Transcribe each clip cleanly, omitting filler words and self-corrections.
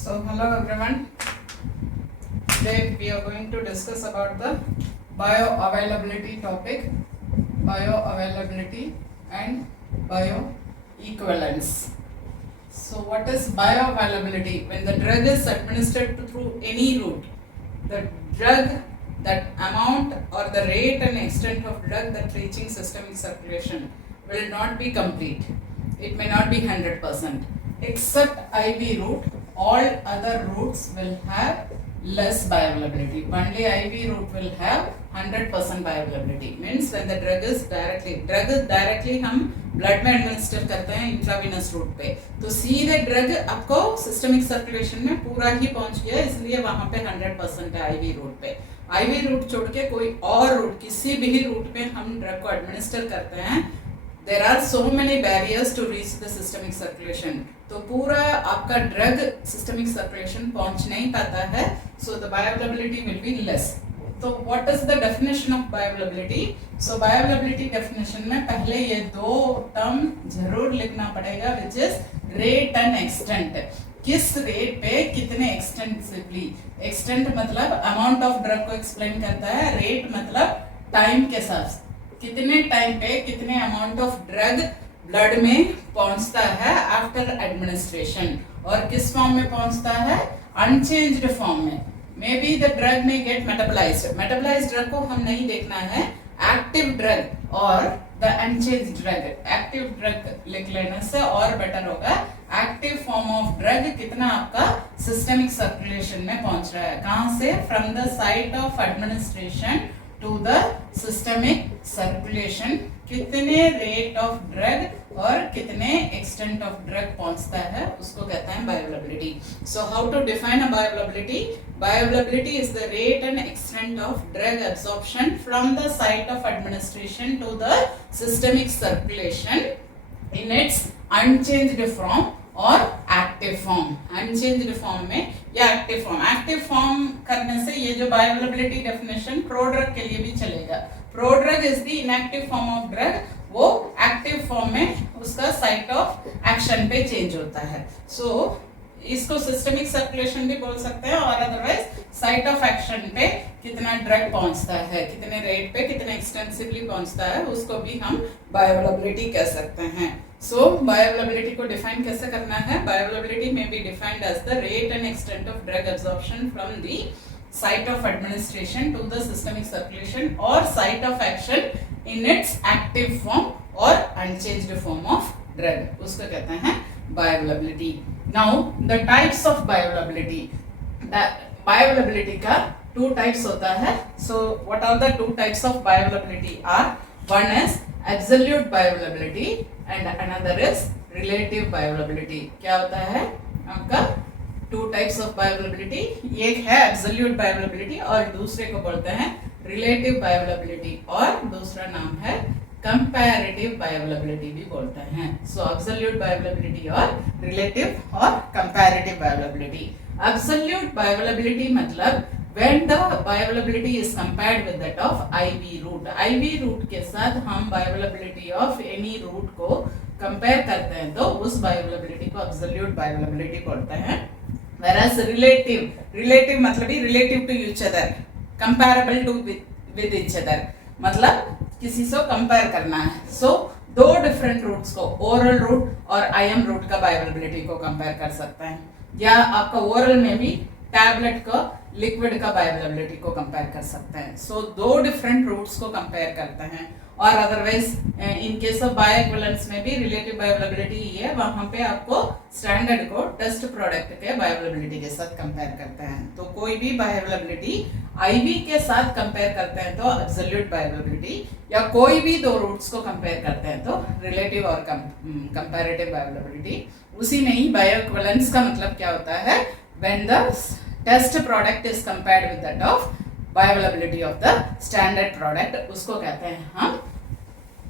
So hello everyone. Today we are going to discuss about the bioavailability topic, bioavailability and bioequivalence. So what is bioavailability? When the drug is administered through any route, the drug, that amount or the rate and extent of drug that reaching systemic circulation will not be complete. It may not be 100%. Except IV route, all other routes will have less bioavailability. Only IV route will have 100% bioavailability. Means when the drug is directly हम blood में administer करते हैं intravenous route पे, तो सीधे drug आपको systemic circulation में पूरा ही पहुंच गया, इसलिए वहां पे 100% है IV रूट पे. IV रूट छोड़ के कोई और रूट, किसी भी रूट पे हम ड्रग को एडमिनिस्टर करते हैं, there are so many barriers to reach the systemic circulation. तो पूरा आपका ड्रग सिस्टमिक सर्कुलेशन पहुंच नहीं पाता है, so the bioavailability will be less. तो what is the definition of bioavailability? So bioavailability definition में पहले ये दो टर्म जरूर लिखना पड़ेगा, which is rate and extent. किस रेट पे कितने एक्सटेंसिवली, एक्सटेंट मतलब अमाउंट ऑफ ड्रग को एक्सप्लेन करता है, रेट मतलब टाइम के साथ कितने टाइम पे कितने अमाउंट ऑफ ड्रग ब्लड में पहुंचता है आफ्टर एडमिनिस्ट्रेशन, और किस फॉर्म में पहुंचता है, अनचेंज्ड फॉर्म में. मे बी द ड्रग में गेट मेटाबोलाइज्ड ड्रग को हम नहीं देखना है, एक्टिव ड्रग और the unchanged drug. Active drug लिख लेने से और बेटर होगा. एक्टिव फॉर्म ऑफ ड्रग कितना आपका सिस्टमिक सर्कुलेशन में पहुंच रहा है, कहां से, from the site of administration to the systemic circulation, कितने रेट ऑफ ड्रग और कितने एक्सटेंट ऑफ ड्रग पहुंचता है, उसको कहते हैं bioavailability. So how to define a bioavailability? Bioavailability is the rate and extent of drug absorption from the site of administration to the systemic circulation in its unchanged form और active form. Unchanged form में या active form करने से ये जो bioavailability definition prodrug के लिए भी चलेगा. Prodrug is the inactive form of drug, वो एक्टिव फॉर्म में उसका साइट ऑफ एक्शन पे चेंज होता है. सो इसको सिस्टमिक सर्कुलेशन भी बोल सकते हैं, और अदरवाइज साइट ऑफ एक्शन पे कितना ड्रग पहुंचता है, कितने रेट पे कितने एक्सटेंसिवली पहुंचता है, उसको भी हम बायोअवेलेबिलिटी कह सकते हैं. सो बायोअवेलेबिलिटी को डिफाइन कैसे करना है? बायोअवेलेबिलिटी में be defined as the rate and extent of drug absorption from the site of administration to the systemic circulation or site of action in its active form or unchanged form of drug, उसको कहते हैं bioavailability. Now the types of bioavailability. Bioavailability का two types होता है. So what are the two types of bioavailability are? One is absolute bioavailability and another is relative bioavailability. क्या होता है आपका? Two types of bioavailability. एक है absolute bioavailability और दूसरे को बोलते हैं रिलेटिव बायोअवेलेबिलिटी, और दूसरा नाम है कंपैरेटिव बायोअवेलेबिलिटी भी बोलते हैं. सो एब्सोल्यूट बायोअवेलेबिलिटी और रिलेटिव और कंपैरेटिव बायोअवेलेबिलिटी. एब्सोल्यूट बायोअवेलेबिलिटी मतलब when the bioavailability is compared with that of IV route. IV route के साथ हम bioavailability of any route को compare करते हैं, तो उस bioavailability को absolute bioavailability बोलते हैं. Whereas relative मतलब भी relative to each other, comparable to with each other, मतलब किसी से compare करना है. So दो different routes को, oral route और IM route का bioavailability को compare कर सकते हैं, या आपका oral में भी टैबलेट का लिक्विड का बायोअवेलेबिलिटी को कंपेयर कर सकते हैं. सो दो डिफरेंट रूट्स को कंपेयर करते हैं, और अदरवाइज इन केस ऑफ बायोइक्विवेलेंस में भी रिलेटिव बायोअवेलेबिलिटी ही है, वहां पे आपको स्टैंडर्ड को टेस्ट प्रोडक्ट के बायोअवेलेबिलिटी के साथ कंपेयर करते हैं. तो कोई भी बायोअवेलेबिलिटी आईवी के साथ कंपेयर करते हैं तो एब्सोल्यूट बायोअवेलेबिलिटी, या कोई भी दो रूट्स को कंपेयर करते हैं तो रिलेटिव और कंपैरेटिव बायोअवेलेबिलिटी. उसी में ही बायोइक्विवेलेंस का मतलब क्या होता है? when the test product is compared with that of bioavailability of the standard product, उसको कहते हैं हम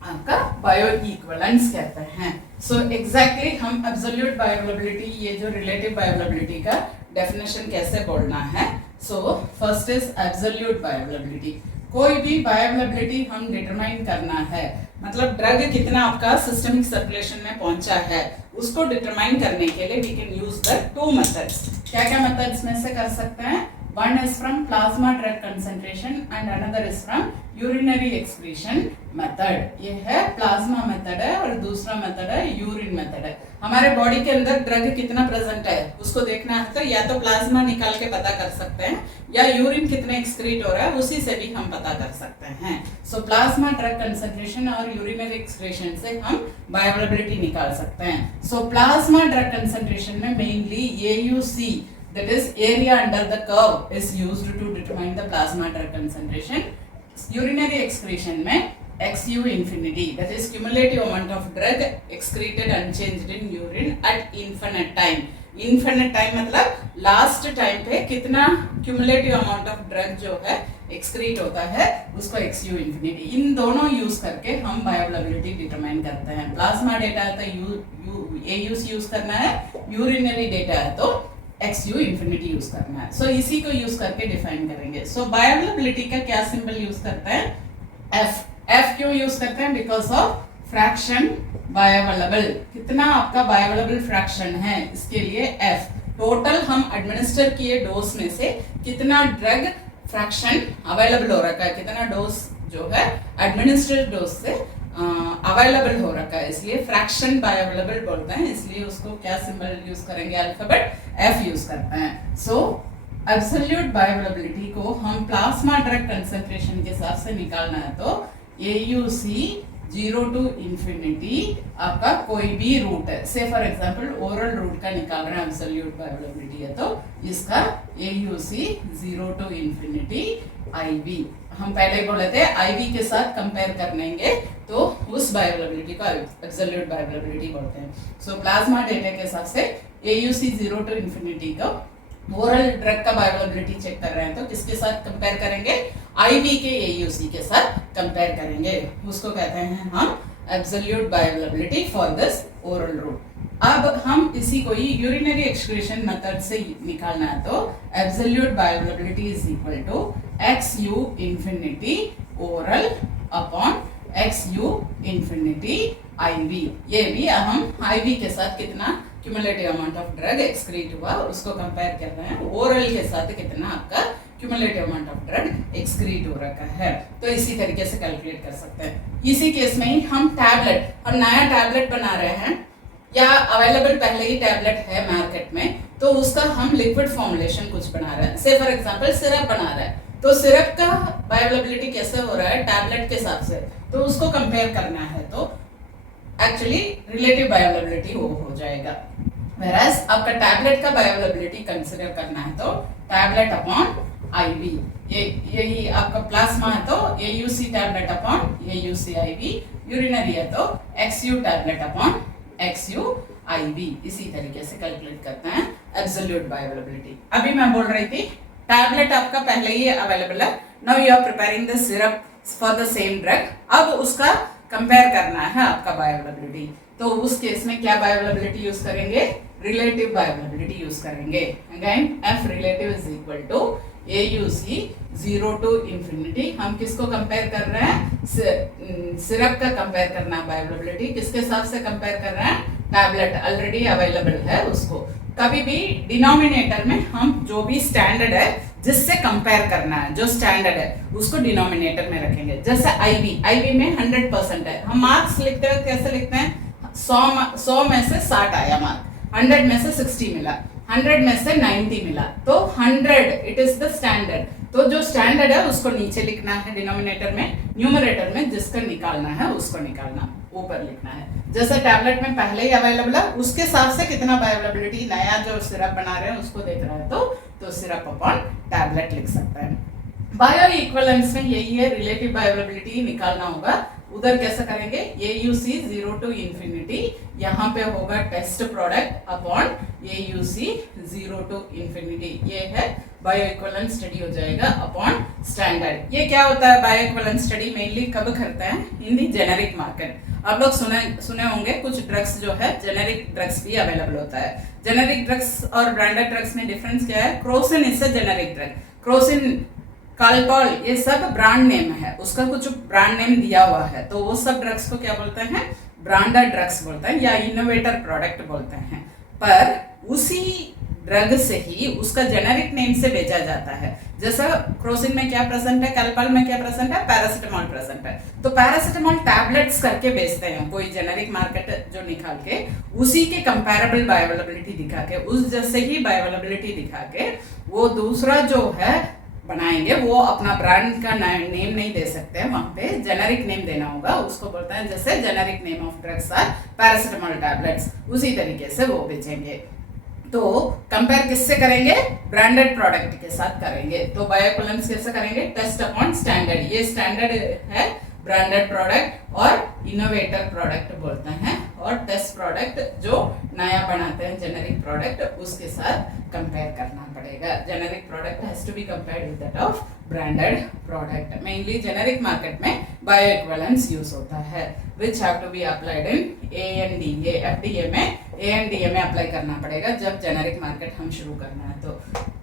आपका बायोइक्विवेलेंस कहते हैं. सो एग्जैक्टली हम एब्सोल्यूट बायोअवेलेबिलिटी, ये जो रिलेटिव बायोअवेलेबिलिटी का डेफिनेशन कैसे बोलना है. So first is absolute bioavailability. कोई भी बायोअवेलेबिलिटी हम डिटरमाइन करना है, मतलब ड्रग कितना आपका सिस्टमिक सर्कुलेशन में पहुंचा है, उसको डिटरमाइन करने के लिए we can use the two methods. क्या क्या मेथड्स में से कर सकते हैं? One is from plasma drug concentration and another is from urinary excretion method। ये है प्लाज्मा मेथड है और दूसरा मेथड है यूरिन मेथड है। हमारे बॉडी के अंदर ड्रग कितना प्रेजेंट है उसको देखना है तो या तो प्लाज्मा निकाल के पता कर सकते हैं या यूरिन कितने एक्सक्रीट हो रहा है उसी से भी हम पता कर सकते हैं। सो प्लाज्मा ड्रग कंसंट्रेशन और यूरिनरी एक्सक्रीशन से हम बायोअवेलेबिलिटी निकाल सकते हैं। सो प्लाज्मा ड्रग कंसंट्रेशन में mainly AUC, that is area under the curve, is used to determine the plasma drug concentration। urinary excretion में XU infinity, that is cumulative amount of drug excreted unchanged in urine at infinite time। infinite time मतलब last time पे कितना cumulative amount of drug जो है excrete होता है उसको XU infinity। इन दोनों यूज करके हम बायोअवेलेबिलिटी डिटरमाइन करते हैं। प्लाज्मा डेटा है तो AUC यूज करना है, यूरिनरी डेटा है तो XU infinity यूज करना है। सो इसी को यूज करके डिफाइन करेंगे। सो बायोअवेलेबिलिटी का क्या सिंबल यूज करते हैं? F। F क्यों यूज करते हैं? Because of fraction bioavailable. कितना आपका बायोअवेलेबल फ्रैक्शन है इसके लिए F। टोटल हम एडमिनिस्टर किए डोज में से कितना ड्रग फ्रैक्शन अवेलेबल हो रखा है, कितना डोज जो है एडमिनिस्ट्रेड डोज से अवेलेबल हो रखा है, इसलिए फ्रैक्शन बायोअवेलेबल बोलते हैं। इसलिए उसको क्या सिंबल यूज करेंगे? अल्फाबेट F यूज करते हैं। सो एब्सोल्यूट बायोअवेलेबिलिटी को हम प्लाज्मा ड्रग कंसंट्रेशन के हिसाब से निकालना है तो AUC 0 to infinity आपका कोई भी रूट है, से फॉर एग्जांपल ओरल रूट का निकाल रहे हैं एब्सोल्यूट बायोअवेलेबिलिटी है तो इसका AUC 0 to infinity IV। हम पहले बोले थे IV के साथ कंपेयर करेंगे तो उस बायोअवेलेबिलिटी को एब्सोल्यूट बायोअवेलेबिलिटी बोलते हैं। सो प्लाज्मा डेटा के हिसाब से AUC 0 to infinity का ओरल ड्रग का बायोअवेलेबिलिटी चेक कर रहे हैं तो किसके साथ कंपेयर करेंगे? IV के AUC के साथ कंपेयर करेंगे, उसको कहते हैं हम absolute bioavailability for this oral route. अब हम इसी को ही यूरिनरी एक्सक्रीशन मेथड से निकालना है तो absolute bioavailability is equal to XU infinity oral upon XU infinity IV। ये भी हम IV के साथ कितना cumulative amount of drug excrete हुआ उसको कंपेयर कर रहे हैं ओरल के साथ कितना आपका cumulative amount of drug excrete हो रखा है, तो इसी तरीके से कैलकुलेट कर सकते हैं। इसी केस में ही हम नया टैबलेट बना रहे हैं या अवेलेबल पहले ही टैबलेट है मार्केट में तो उसका हम लिक्विड फॉर्मुलेशन कुछ बना रहे हैं, से फॉर एग्जांपल सिरप बना रहे हैं तो सिरप का बायोअवेलेबिलिटी कैसे हो रहा है टैबलेट के हिसाब से, तो उसको कंपेयर करना है तो एक्चुअली रिलेटिव बायोअवेलेबिलिटी वो हो जाएगा। whereas आपका टैबलेट का बायोअवेलेबिलिटी कंसीडर करना है तो टैबलेट अपॉन IV, यही आपका प्लाज्मा है तो AUC tablet upon AUC IV, urinary है तो XU tablet upon XU IV। इसी तरीके से कैलकुलेट करते हैं एब्सोल्यूट बायोअवेलेबिलिटी। अभी मैं बोल रही थी टैबलेट आपका पहले ही अवेलेबल है, now you are preparing the syrup for the same drug, अब उसका कंपेयर करना है आपका बायोअवेलेबिलिटी तो उस केस में क्या बायोअवेलेबिलिटी यूज करेंगे? रिलेटिव बायोअवेलेबिलिटी यूज करेंगे। Again F relative is equal to AUC 0 to infinity। हम किसको कंपेयर कर रहे हैं? सिरप का कंपेयर करना है बायोअवेलेबिलिटी, किसके हिसाब से कंपेयर कर रहे हैं? टैबलेट ऑलरेडी अवेलेबल है उसको। कभी भी डिनोमिनेटर में हम जो भी स्टैंडर्ड है जिससे कंपेयर करना है, जो स्टैंडर्ड है उसको डिनोमिनेटर में रखेंगे। जैसे IV में 100% है, हम मार्क्स लिखते हैं कैसे लिखते हैं? 100 में से 60 आया मार्क, 100 में से 60 मिला, 100 में से 90 मिला तो 100 इट इज द स्टैंडर्ड। तो जो स्टैंडर्ड है उसको नीचे लिखना है डिनोमिनेटर में, न्यूमरेटर में जिसका निकालना है उसको निकालना ऊपर लिखना है। जैसे टैबलेट में पहले ही अवेलेबल है उसके हिसाब से कितना बायोअवेलेबिलिटी नया जो सिरप बना रहे हैं उसको देख रहा है तो सिरप अपॉन टैबलेट लिख सकता है। बायो इक्विवेलेंस में यही है, रिलेटिव बायोअवेलेबिलिटी निकालना होगा। उधर कैसे करेंगे? AUC 0 to infinity, यहाँ पे होगा test product upon AUC 0 to infinity, ये है बायो इक्विवेलेंस स्टडी हो जाएगा अपॉन स्टैंडर्ड। ये क्या होता है बायो इक्विवेलेंस स्टडी? मेनली कब करते हैं? इन दी जेनेरिक मार्केट। आप लोग सुने होंगे कुछ ड्रग्स जो है जेनेरिक ड्रग्स भी अवेलेबल होता है। जेनेरिक ड्रग्स और ब्रांडेड ड्रग्स में डिफरेंस क्या है? क्रोसिन इससे जेनेरिक ड्रग, क्रोसिन काल्पॉल ये सब ब्रांड नेम है, उसका कुछ ब्रांड नेम दिया हुआ है तो वो सब ड्रग्स को क्या बोलते हैं? ब्रांडेड ड्रग्स बोलते हैं या इनोवेटर प्रोडक्ट बोलते हैं, पर उसी ड्रग से ही उसका जेनेरिक नेम से बेचा जाता है। जैसा क्रोसिन में क्या प्रेजेंट है, कैल्पल में क्या प्रेजेंट है, पैरासिटामोल प्रेजेंट है, तो पैरासिटामोल टैबलेट्स करके बेचते हैं कोई जेनेरिक मार्केट जो निकाल के, उसी के कंपैरेबल बायोअवेलेबिलिटी दिखा के, उस जैसे ही बायोअवेलेबिलिटी दिखा के वो दूसरा जो है बनाएंगे, वो अपना ब्रांड का नेम नहीं दे सकते हैं, वहां पे जेनेरिक नेम देना होगा, उसको बोलते हैं जैसे generic name of drugs are paracetamol tablets, उसी तरीके से वो बेचेंगे। तो कंपेयर किससे करेंगे, ब्रांडेड प्रोडक्ट के साथ करेंगे। तो बायोइक्विवेलेंस कैसे करेंगे, टेस्ट अपॉन स्टैंडर्ड, ये स्टैंडर्ड है ब्रांडेड प्रोडक्ट और इनोवेटर प्रोडक्ट बोलते हैं, और टेस्ट प्रोडक्ट जो नया बनाते हैं जेनेरिक प्रोडक्ट उसके साथ कंपेयर करना पड़ेगा। Generic product has to be compared with that of branded product. Mainly generic market में बायोइक्विवेलेंस यूज होता है, which have to be applied in ANDA, FDA में ANDA में अप्लाई करना पड़ेगा जब जेनेरिक मार्केट हम शुरू करना है। तो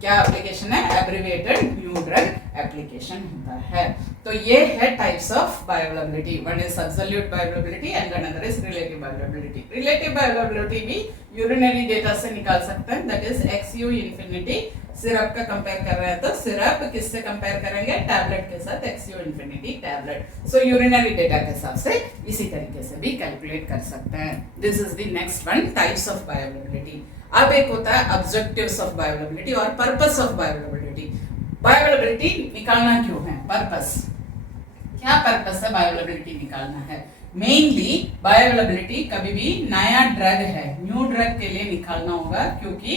क्या एप्लीकेशन है, एब्रिविएटेड न्यू ड्रग एप्लीकेशन होता है। तो ये है types of bioavailability, one is absolute bioavailability and another is relative bioavailability. Relative bioavailability भी यूरिनरी डेटा से निकाल सकते हैं, that is XU infinity. Syrup का कंपेयर कर रहे हैं तो सिरप किससे कंपेयर करेंगे, टैबलेट के साथ, XU इंफिनिटी टैबलेट। सो यूरिनरी डेटा के हिसाब से इसी तरीके से भी कैलकुलेट कर सकते हैं। This is the next one, types of bioavailability. अब एक होता है ऑब्जेक्टिव्स ऑफ बायोअवेलेबिलिटी और पर्पस ऑफ बायोअवेलेबिलिटी। बायोअवेलेबिलिटी निकालना क्यों है, पर्पस, क्या पर्पस है बायोअवेलेबिलिटी निकालना है। मेनली बायोअवेलेबिलिटी कभी भी नया ड्रग है, न्यू ड्रग के लिए निकालना होगा, क्योंकि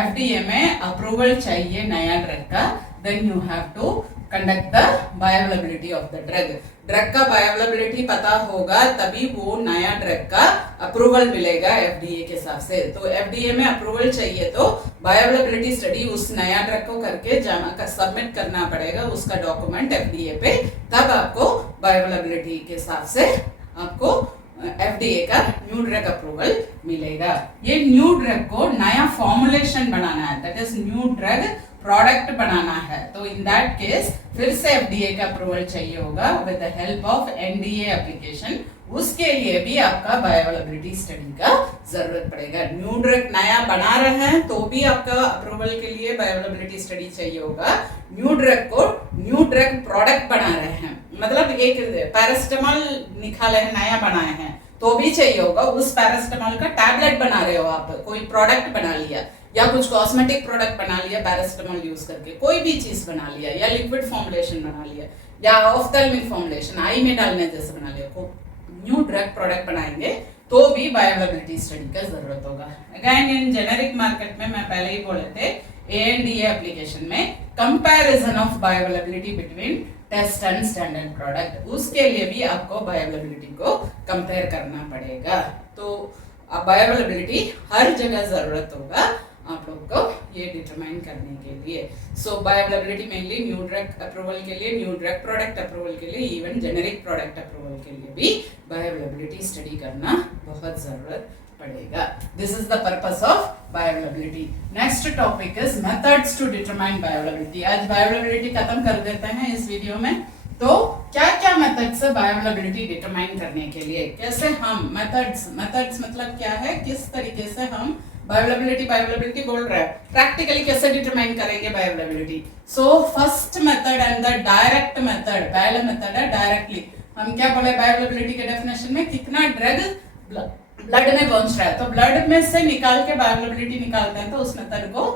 FDA में अप्रूवल चाहिए नया ड्रग का, then you have to conduct the bioavailability of the drug. Drug का बायोअवेलेबिलिटी पता होगा तभी वो नया ड्रग का अप्रूवल मिलेगा FDA के हिसाब से। तो FDA में अप्रूवल चाहिए तो बायोअवेलेबिलिटी स्टडी उस नया ड्रग को करके सबमिट करना पड़ेगा, उसका डॉक्यूमेंट FDA पे, तब आपको बायोअवेलेबिलिटी के हिसाब से आपको FDA का न्यू ड्रग अप्रूवल मिलेगा। ये न्यू ड्रग को नया फॉर्मुलेशन बनाना है, that is new drug product बनाना है, तो इन दैट केस फिर से FDA का अप्रूवल चाहिए होगा with the help of NDA application. उसके लिए भी आपका बायोअवेलेबिलिटी स्टडी का जरूरत पड़ेगा। न्यू ड्रग नया बना रहे हैं तो भी आपका अप्रूवल के लिए बायोअवेलेबिलिटी स्टडी चाहिए होगा। न्यू ड्रग को न्यू ड्रग प्रोडक्ट बना रहे हैं, मतलब एक पैरासिटामोल निकाले हैं, नया बनाए हैं, तो भी चाहिए होगा। उस पैरासिटामोल का टैबलेट बना रहे हो आप, कोई प्रोडक्ट बना लिया या कुछ कॉस्मेटिक प्रोडक्ट बना लिया पैरासिटामोल यूज करके, कोई भी चीज बना लिया, या लिक्विड फॉर्मुलेशन बना लिया, या ऑफ्थेल्मिक फॉर्मुलेशन आई में डालने जैसे बना लिया, को न्यू ड्रग प्रोडक्ट बनाएंगे तो भी बायोअवेलेबिलिटी स्टडी का जरूरत होगा। अगेन इन जेनेरिक मार्केट में मैं पहले ही बोले थे, ANDA एप्लीकेशन में comparison of bioavailability between test and standard product, उसके लिए भी आपको बायोअवेलेबिलिटी को कंपेयर करना पड़ेगा। तो बायोअवेलेबिलिटी हर जगह जरूरत होगा आप लोग को ये डिटरमाइन करने के लिए। So bioavailability mainly new drug approval के लिए, न्यू ड्रग प्रोडक्ट अप्रूवल के लिए, इवन जेनेरिक प्रोडक्ट अप्रूवल के लिए भी बायोअवेलेबिलिटी स्टडी करना बहुत जरूरत पड़ेगा। This is the purpose of bioavailability. Next topic is methods to determine bioavailability. आज बायोअवेलेबिलिटी खत्म कर देते हैं इस वीडियो में। तो क्या क्या मेथड्स है बायोअवेलेबिलिटी डिटरमाइन करने के लिए, कैसे हम मेथड्स मतलब क्या है, किस तरीके से हम बायोअवेलेबिलिटी बोल रहे हैं, प्रैक्टिकली कैसे डिटरमाइन करेंगे bioavailability. So first method and the direct method, पहला मेथड है डायरेक्टली। हम क्या बोले बायोअवेलेबिलिटी के डेफिनेशन में, कितना ड्रग ब्लड में पहुंच रहा है, तो ब्लड में से निकाल के बायोअवेलेबिलिटी निकालते हैं, तो उस मेथड को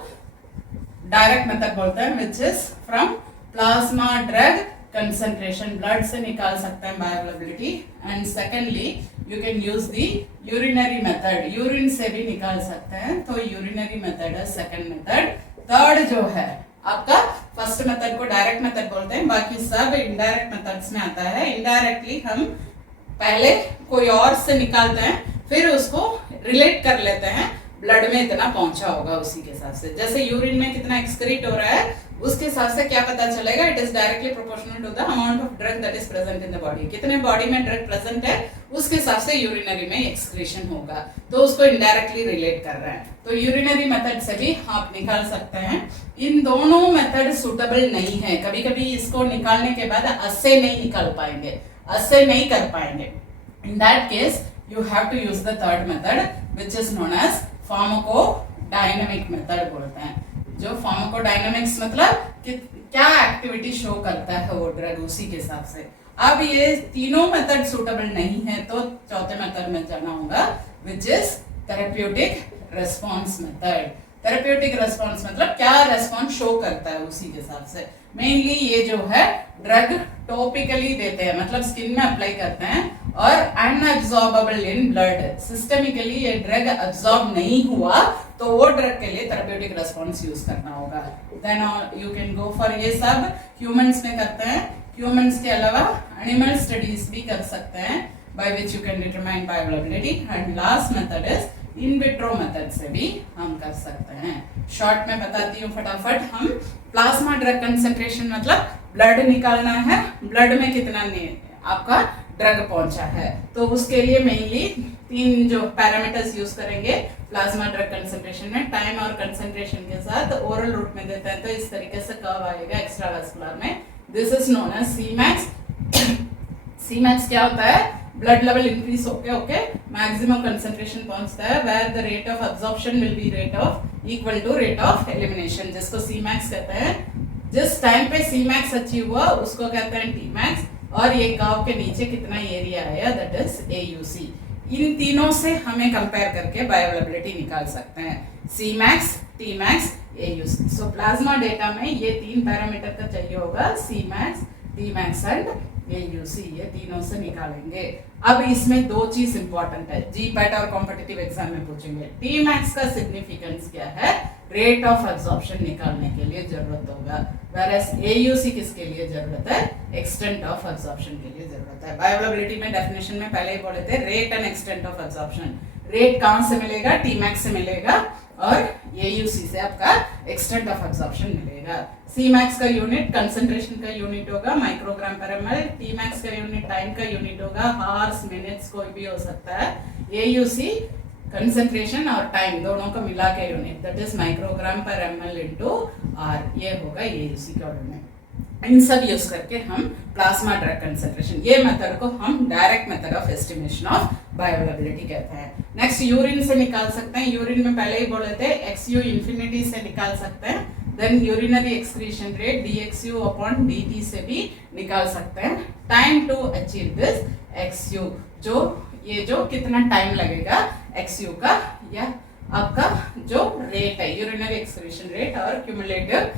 डायरेक्ट मेथड बोलते हैं, which is from plasma drug concentration, blood से निकाल सकते हैं bioavailability. And secondly you can use the urinary method, urine से भी निकाल सकते हैं, तो यूरिनरी मेथड है सेकेंड मेथड। थर्ड जो है आपका, फर्स्ट मेथड को डायरेक्ट मेथड बोलते हैं, बाकी सब इनडायरेक्ट मेथड्स में आता है। इनडायरेक्टली हम पहले कोई और से निकालते हैं, फिर उसको रिलेट कर लेते हैं, ब्लड में इतना पहुंचा होगा उसी के हिसाब से। जैसे यूरिन में कितना एक्सक्रीट हो रहा है उसके हिसाब से क्या पता चलेगा, it is directly proportional to the amount of drug that is present in the body. कितने बॉडी में ड्रग प्रेजेंट है उसके हिसाब से यूरिनरी में एक्सक्रीशन होगा, तो उसको इनडायरेक्टली रिलेट कर रहे हैं। तो यूरिनरी मेथड से भी आप निकाल सकते हैं। इन दोनों मेथड सुटेबल नहीं है, कभी कभी इसको निकालने के बाद अस्से नहीं निकाल पाएंगे, अस्से नहीं कर पाएंगे। In that case you have to use the third method, which is known as pharmacodynamic method बोलते हैं। जो फार्माकोडायनेमिक्स मतलब कि क्या एक्टिविटी शो करता है वो ड्रग, उसी के हिसाब से। अब ये तीनों मेथड सूटेबल नहीं है तो चौथे मेथड में जाना होगा, which is therapeutic response method. Therapeutic response मतलब क्या रेस्पॉन्स शो करता है उसी के हिसाब से। मेनली ये जो है ड्रग टॉपिकली देते हैं, मतलब स्किन में अप्लाई करते हैं और अनअब्सॉर्बेबल इन ब्लड। सिस्टमिकली ये ड्रग अब्सॉर्ब नहीं हुआ तो वो ड्रग के लिए थेरेप्यूटिक रेस्पॉन्स यूज करना होगा। Then you can go for, ये सब ह्यूमंस में करते हैं। ह्यूमंस के अलावा एनिमल स्टडीज भी कर सकते हैं, by which you can determine bioavailability. And last method is in vitro method से भी हम कर सकते हैं। शॉर्ट में बताती हूँ फटाफट। हम प्लाज्मा ड्रग कंसेंट्रेशन मतलब ब्लड निकालना है, ब्लड में कितना आपका ड्रग पहुंचा है, तो उसके लिए मेनली 3 जो पैरामीटर्स यूज करेंगे प्लाज्मा ड्रग कंसेंट्रेशन में। टाइम और कंसेंट्रेशन के साथ ओरल रूट में देते हैं तो इस तरीके से कर्व आएगा एक्स्ट्रावेस्कुलर में। This is known as Cmax। Cmax क्या होता है? ब्लड लेवल इंक्रीज होके मैक्सिमम कंसेंट्रेशन पहुंचता है, where the rate of absorption will be rate of equal to rate of elimination, जिसको Cmax कहते हैं। जिस टाइम पे Cmax अचीव हुआ उसको कहते हैं Tmax, और ये कर्व के नीचे कितना एरिया आया दैट इज AUC। इन तीनों से हमें कंपेयर करके बायोअवेलेबिलिटी निकाल सकते हैं, Cmax, Tmax, AUC। सो प्लाज्मा डेटा में ये 3 पैरामीटर का चाहिए होगा, Cmax, Tmax एंड AUC, ये तीनों से निकालेंगे। अब इसमें 2 चीज इंपॉर्टेंट है, जीपैट और कॉम्पिटिटिव एग्जाम में पूछेंगे। Tmax का सिग्निफिकेंस क्या है? रेट ऑफ एब्जॉर्प्शन निकालने के लिए जरूरत होगा, whereas AUC किसके लिए जरूरत है? एक्सटेंट ऑफ एब्जॉर्प्शन के लिए जरूरत है। बायोअवेलेबिलिटी में डेफिनेशन में पहले ही बोले थे, rate and extent of absorption. Rate कहां से मिलेगा? Tmax से मिलेगा, और AUC से आपका एक्सटेंट ऑफ एब्जॉर्प्शन मिलेगा। Cmax का यूनिट कंसंट्रेशन का यूनिट होगा माइक्रोग्राम पर ml, Tmax का यूनिट टाइम का यूनिट होगा, हार्स, मिनट्स कोई भी हो सकता है। AUC कंसंट्रेशन और टाइम दोनों को मिला के यूनिट, दैट इज माइक्रोग्राम पर ml इनटू R, ये होगा AUC का यूनिट। इन सब यूज करके हम प्लाज्मा ड्रग कंसंट्रेशन, ये मेथड को हम direct method of estimation of bioavailability कहते हैं। नेक्स्ट यूरिन से निकाल सकते हैं। यूरिन में पहले ही बोले थे XU इंफिनिटी से निकाल सकते हैं। Then urinary excretion rate DXU upon DT से भी निकाल सकते हैं। Time to achieve this XU, जो कितना टाइम लगेगा XU का, या आपका जो रेट है यूरिनरी एक्सक्रीशन रेट और क्यूमुलेटिव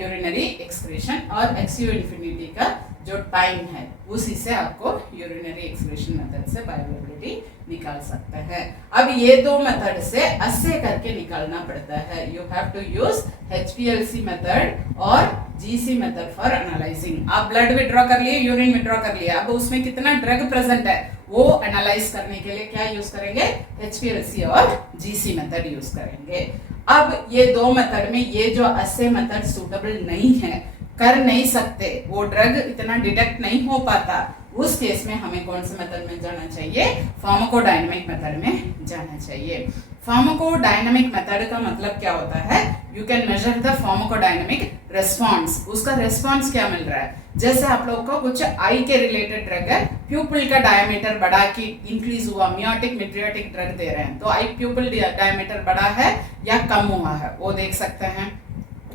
यूरिनरी एक्सक्रीशन, और XU इंफिनिटी का जो टाइम है उसी से आपको यूरिनरी एक्सक्रीशन मेथड से बायोअवेलेबिलिटी निकाल सकते हैं। अब ये 2 मेथड से ऐसे करके निकालना पड़ता है। You have to use HPLC method और GC मेथड फॉर एनालाइजिंग। आप ब्लड विड्रॉ कर लिए, यूरिन विड्रॉ कर लिया, अब उसमें कितना ड्रग प्रेजेंट है वो एनालाइज करने के लिए क्या यूज करेंगे? HPLC और GC मेथड यूज करेंगे। अब ये 2 मेथड में ये जो ऐसे मेथड सूटेबल नहीं है, कर नहीं सकते, वो ड्रग इतना डिटेक्ट नहीं हो पाता, उस केस में हमें कौन से मेथड में जाना चाहिए? फार्माकोडायनेमिक मेथड में जाना चाहिए। फार्माकोडायनेमिक मेथड का मतलब क्या होता है? You can measure the pharmacodynamic response. उसका रेस्पॉन्स क्या मिल रहा है? जैसे आप लोग को कुछ आई के रिलेटेड ड्रग है, प्यूपिल का डायमीटर बढ़ा कि इंक्रीज हुआ, मियोटिक मिट्रियोटिक ड्रग दे रहे हैं तो आई प्यूपिल डायमीटर बढ़ा है या कम हुआ है वो देख सकते हैं।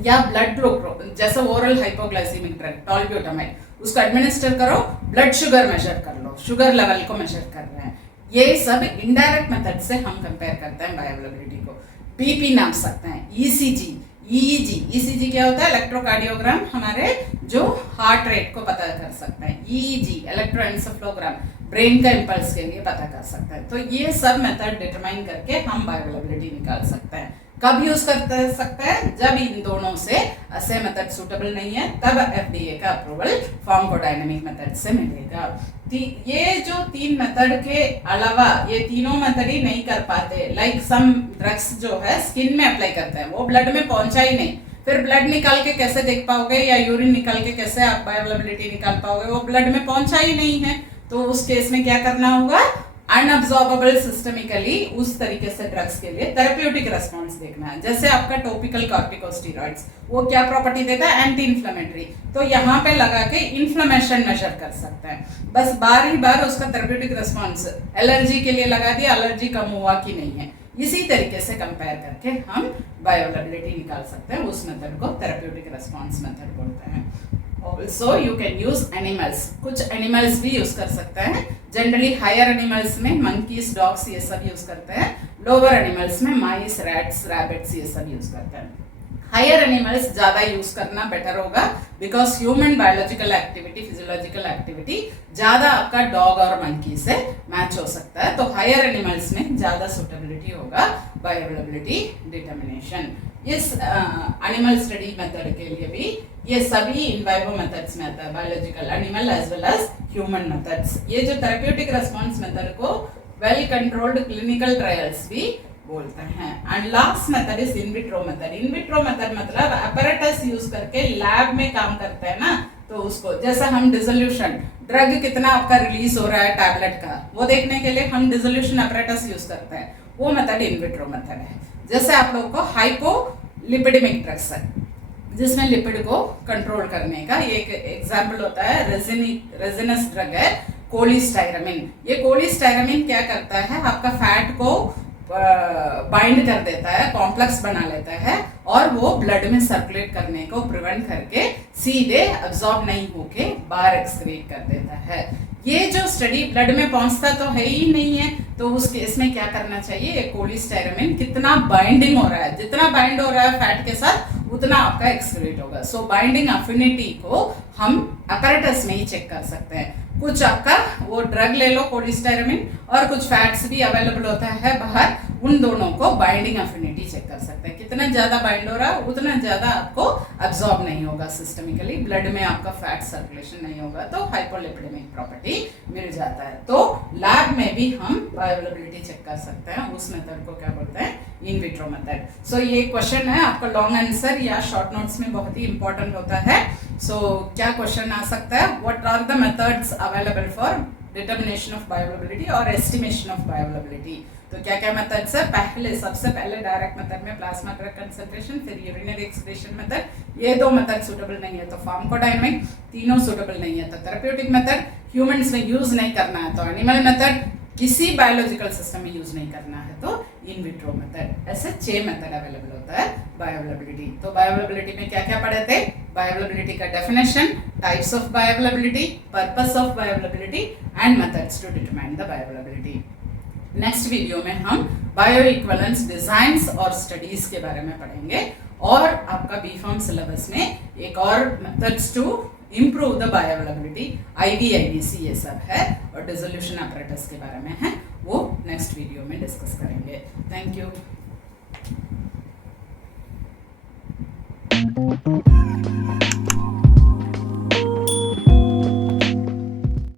या ब्लड ग्लूकोज, जैसे ओरल हाइपोग्लाइसीमिक ड्रग टॉलब्यूटामाइड, उसको एडमिनिस्टर करो, ब्लड शुगर मेजर कर लो, शुगर लेवल को मेजर कर रहे हैं। ये सब इनडायरेक्ट मेथड से हम कंपेयर करते हैं बायोअवेलेबिलिटी को। बीपी नाप सकते हैं, ECG, ECG क्या होता है? इलेक्ट्रोकार्डियोग्राम, हमारे जो हार्ट रेट को पता कर सकते हैं। EEG इलेक्ट्रोएन्सेफेलोग्राम, ब्रेन का इंपल्स के लिए पता कर सकते हैं। तो ये सब मेथड डिटरमाइन करके हम बायोअवेलेबिलिटी निकाल सकते हैं। कब यूज कर सकते हैं? जब इन दोनों से ऐसे मेथड सूटेबल नहीं है, तब FDA का अप्रूवल फार्माकोडायनेमिक मेथड से मिलेगा। ये जो 3 मेथड के अलावा ये तीनों मेथड ही नहीं कर पाते, लाइक सम ड्रग्स जो है स्किन में अप्लाई करते हैं, वो ब्लड में पहुंचा ही नहीं, फिर ब्लड निकाल के कैसे देख पाओगे, या यूरिन निकाल के कैसे आप बायोअवेलेबिलिटी निकाल पाओगे? वो ब्लड में पहुंचा ही नहीं है, तो उस केस में क्या करना होगा? अनअब्जॉर्बेबल सिस्टमिकली उस तरीके से ड्रग्स के लिए थेरेप्यूटिक रेस्पॉन्स देखना है। जैसे आपका टॉपिकल कॉर्टिकोस्टेरॉइड्स, वो क्या प्रॉपर्टी देता है, एंटी इन्फ्लेमेटरी, तो यहाँ पे लगा के इन्फ्लेमेशन मेजर कर सकते हैं। बस बार ही बार उसका थेरेप्यूटिक रेस्पॉन्स, एलर्जी के लिए लगा दिया, एलर्जी कम हुआ कि नहीं है, इसी तरीके से कंपेयर करके हम बायोअवेलेबिलिटी निकाल सकते हैं। उस मेथड को थेरेप्यूटिक रेस्पॉन्स मेथड बोलते हैं। Also you can use animals, कुछ एनिमल्स भी यूज कर सकते हैं। जनरली हायर एनिमल्स में मंकीज, डॉग्स ये सब यूज करते हैं। लोअर एनिमल्स में माइस, रैट्स, रैबिट्स ये सब यूज करते हैं। हायर एनिमल्स ज्यादा यूज करना बेटर होगा, because human biological activity, physiological activity ज्यादा आपका डॉग और मंकी से मैच हो सकता है, तो हायर एनिमल्स में ज्यादा सुटेबिलिटी होगा बायोअवेलेबिलिटी डिटर्मिनेशन। इस एनिमल स्टडी मेथड के लिए भी ये सभी इन वाइवो मेथड्स में आता है, biological, animal as well as human methods. ये जो थेरेप्यूटिक रेस्पॉन्स मेथड को वेल कंट्रोल्ड क्लिनिकल ट्रायल्स भी बोलते हैं। And last method is in vitro method. In vitro method मतलब अपैरेटस यूज करके लैब में काम करते हैं ना, तो उसको जैसा हम डिसोल्यूशन, ड्रग कितना आपका रिलीज हो रहा है टैबलेट का, वो देखने के लिए हम डिसोल्यूशन अपैरेटस यूज करते हैं, वो मेथड इन विट्रो मेथड है। जैसे आप लोगों को हाइपोलिपिडेमिक ड्रग्स है, जिसमें लिपिड को कंट्रोल करने का एक एग्जाम्पल होता है, रेजिनस ड्रग है कोलिस्टाइरामिन। ये कोलिस्टाइरामिन क्या करता है, आपका फैट को बाइंड कर देता है, कॉम्प्लेक्स बना लेता है, और वो ब्लड में सर्कुलेट करने को प्रिवेंट करके सीधे अब्सॉर्ब नहीं होके बाहर एक्सक्रीट कर देता है। ये जो स्टडी ब्लड में पहुंचता तो है ही नहीं है, तो उस केस में क्या करना चाहिए, कोलिस्टाइरामिन कितना बाइंडिंग हो रहा है, जितना बाइंड हो रहा है फैट के साथ उतना आपका एक्सक्रीट होगा। सो बाइंडिंग अफिनिटी को हम अपैरेटस में ही चेक कर सकते हैं। कुछ आपका वो ड्रग ले लो कोलिस्टाइरामिन, और कुछ फैट्स भी अवेलेबल होता है बाहर, उन दोनों को बाइंडिंग अफिनिटी चेक कर सकते हैं। कितना ज्यादा बाइंड हो रहा है उतना ज्यादा आपको अब्सॉर्ब नहीं होगा सिस्टमिकली, ब्लड में आपका फैट सर्कुलेशन नहीं होगा, तो हाइपोलिपिडेमिक प्रॉपर्टी मिल जाता है। तो लैब में भी हम बायोअवेलेबिलिटी चेक कर सकते हैं, उस मेथड को क्या बोलते हैं, इन विट्रो मेथड। सो ये क्वेश्चन है आपका लॉन्ग आंसर या शॉर्ट नोट्स में बहुत ही इंपॉर्टेंट होता है। सो क्या क्वेश्चन आ सकता है, what are the methods available for determination of bioavailability और एस्टिमेशन ऑफ बायोअवेलेबिलिटी। तो क्या क्या मेथड्स है, पहले सबसे पहले डायरेक्ट मेथड में प्लाज्मा ड्रग कंसंट्रेशन, फिर यूरिनरी एक्सक्रीशन मेथड, ये दो मेथड सुटेबल नहीं है तो फार्माकोडायनामिक, तीनों सुटेबल नहीं है तो थेरेप्यूटिक मेथड, ह्यूमंस में यूज नहीं करना है तो एनिमल मेथड, किसी बायोलॉजिकल सिस्टम में यूज नहीं करना है तो इन विट्रो मेथड। ऐसे 6 मेथड अवेलेबल होता है बायोअवेलेबिलिटी। तो बायोअवेलेबिलिटी में क्या क्या पढ़े थे, बायोअवेलेबिलिटी का definition, types of bioavailability, purpose of bioavailability and methods to determine the bioavailability. Next video में हम बायो इक्विवेलेंस डिजाइन्स और स्टडीज के बारे में पढ़ेंगे, और आपका बी फार्म सिलेबस में एक और methods to improve the bioavailability, IVC ये सब है, और डिसोल्यूशन अपैरेटस के बारे में है, वो नेक्स्ट वीडियो में डिस्कस करेंगे। Thank you.